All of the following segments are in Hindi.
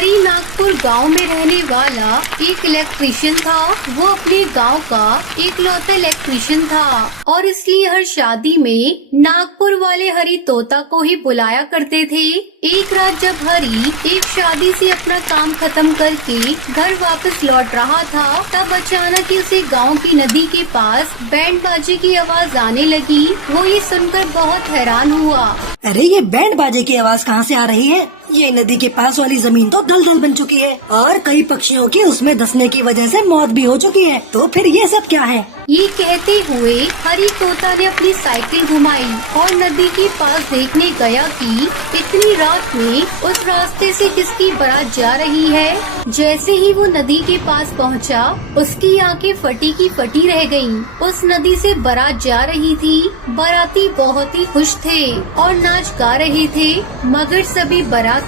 हरी नागपुर गांव में रहने वाला एक इलेक्ट्रीशियन था। वो अपने गांव का इकलौता इलेक्ट्रीशियन था और इसलिए हर शादी में नागपुर वाले हरी तोता को ही बुलाया करते थे। एक रात जब हरी एक शादी से अपना काम खत्म करके घर वापस लौट रहा था, तब अचानक ही उसे गांव की नदी के पास बैंड बाजे की आवाज आने लगी। वो ये सुनकर बहुत हैरान हुआ। अरे ये बैंड बाजे की आवाज कहाँ से आ रही है? ये नदी के पास वाली जमीन तो दलदल बन चुकी है और कई पक्षियों की उसमें धंसने की वजह से मौत भी हो चुकी है। तो फिर ये सब क्या है? ये कहते हुए हरी तोता ने अपनी साइकिल घुमाई और नदी के पास देखने गया कि इतनी रात में उस रास्ते से किसकी बारात जा रही है। जैसे ही वो नदी के पास पहुंचा, उसकी आंखें फटी की फटी रह गईं। उस नदी से बारात जा रही थी। बाराती बहुत ही खुश थे और नाच गा रहे थे, मगर सभी बाराती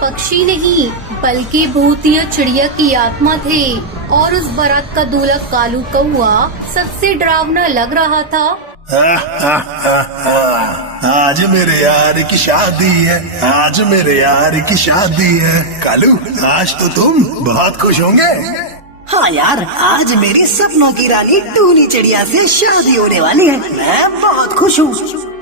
पक्षी नहीं बल्कि भूतिया चिड़िया की आत्मा थे। और उस बारात का दूल्हा कालू कौआ सबसे डरावना लग रहा था। आज मेरे यार की शादी है, आज मेरे यार की शादी है। कालू, आज तो तुम बहुत खुश होंगे। हाँ यार, आज मेरी सपनों की रानी टूनी चिड़िया से शादी होने वाली है। मैं बहुत खुश हूँ।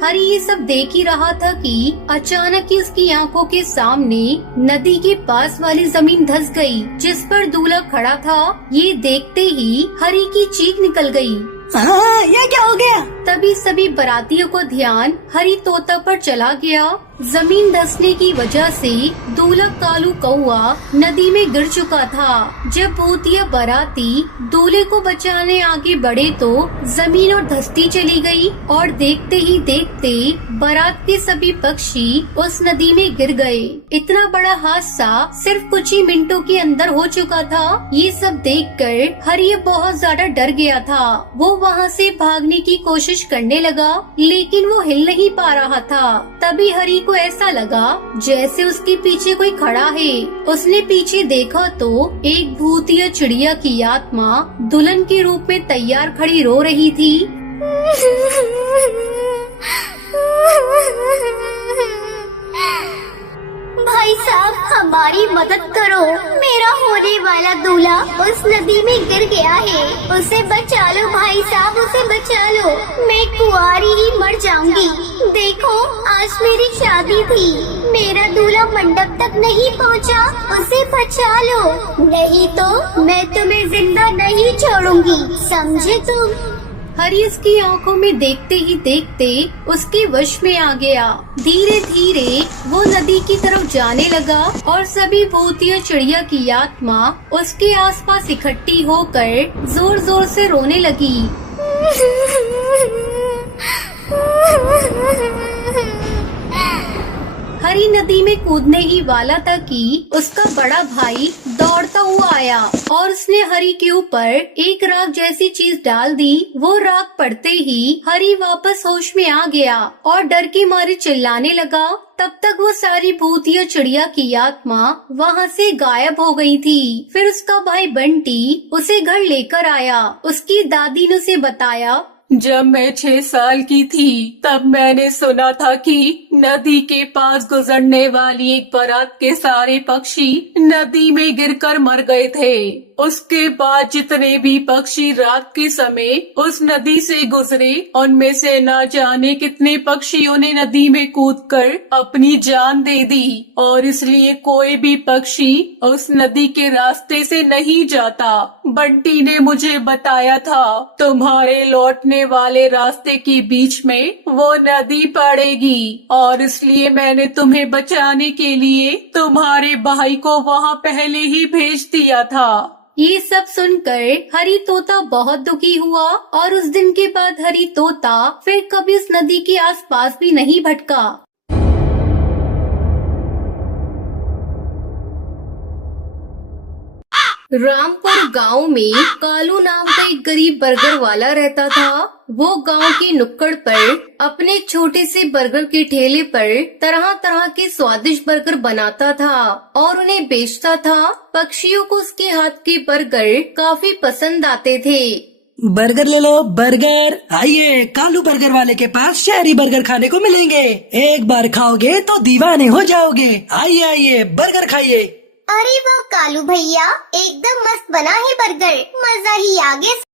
हरी ये सब देख ही रहा था कि अचानक ही उसकी आंखों के सामने नदी के पास वाली जमीन धंस गई, जिस पर दूल्हा खड़ा था। ये देखते ही हरी की चीख निकल गई। ये क्या हो गया? तभी सभी बारातियों को ध्यान हरी तोता पर चला गया। जमीन धंसने की वजह से दूल्हा कालू कौआ नदी में गिर चुका था। जब भूतिया बाराती दूल्हे को बचाने आगे बढ़े तो जमीन और धंसती चली गई और देखते ही देखते बारात के सभी पक्षी उस नदी में गिर गए। इतना बड़ा हादसा सिर्फ कुछ ही मिनटों के अंदर हो चुका था। ये सब देखकर हरी बहुत ज्यादा डर गया था। वो वहाँ से भागने की कोशिश करने लगा, लेकिन वो हिल नहीं पा रहा था। तभी हरी को ऐसा लगा जैसे उसके पीछे कोई खड़ा है। उसने पीछे देखा तो एक भूतिया चिड़िया की आत्मा दुल्हन के रूप में तैयार खड़ी रो रही थी। भाई साहब, हमारी मदद करो। मेरा होने वाला दूल्हा उस नदी में गिर गया है। उसे बचा लो भाई साहब, उसे बचा लो। मैं कुंवारी ही मर जाऊंगी। देखो, आज मेरी शादी थी, मेरा दूल्हा मंडप तक नहीं पहुंचा। उसे बचा लो, नहीं तो मैं तुम्हें जिंदा नहीं छोड़ूंगी, समझे तुम? हरी उसकी आंखों में देखते ही देखते उसके वश में आ गया। धीरे धीरे वो नदी की तरफ जाने लगा और सभी भूतिया चिड़िया की आत्मा उसके आसपास इकट्ठी होकर जोर जोर से रोने लगी। हरी नदी में कूदने ही वाला था कि उसका बड़ा भाई दौड़ता हुआ आया और उसने हरी के ऊपर एक राख जैसी चीज डाल दी। वो राख पड़ते ही हरी वापस होश में आ गया और डर के मारे चिल्लाने लगा। तब तक वो सारी भूतिया चिड़िया की आत्मा वहाँ से गायब हो गई थी। फिर उसका भाई बंटी उसे घर लेकर आया। उसकी दादी ने उसे बताया, जब मैं 6 साल की थी तब मैंने सुना था कि नदी के पास गुजरने वाली एक बारात के सारे पक्षी नदी में गिरकर मर गए थे। उसके बाद जितने भी पक्षी रात के समय उस नदी से गुजरे, उनमें से न जाने कितने पक्षियों ने नदी में कूदकर अपनी जान दे दी और इसलिए कोई भी पक्षी उस नदी के रास्ते से नहीं जाता। बंटी ने मुझे बताया था तुम्हारे लौटने वाले रास्ते के बीच में वो नदी पड़ेगी और इसलिए मैंने तुम्हें बचाने के लिए तुम्हारे भाई को वहाँ पहले ही भेज दिया था। ये सब सुनकर हरी तोता बहुत दुखी हुआ और उस दिन के बाद हरी तोता फिर कभी उस नदी के आसपास भी नहीं भटका। रामपुर गांव में कालू नाम का एक गरीब बर्गर वाला रहता था। वो गांव के नुक्कड़ पर अपने छोटे से बर्गर के ठेले पर तरह तरह के स्वादिष्ट बर्गर बनाता था और उन्हें बेचता था। पक्षियों को उसके हाथ के बर्गर काफी पसंद आते थे। बर्गर ले लो, बर्गर। आइए, कालू बर्गर वाले के पास शहरी बर्गर खाने को मिलेंगे। एक बार खाओगे तो दीवाने हो जाओगे। आइए आइए, बर्गर खाइए। अरे वाह कालू भैया, एकदम मस्त बना है बर्गर, मजा ही आ गया।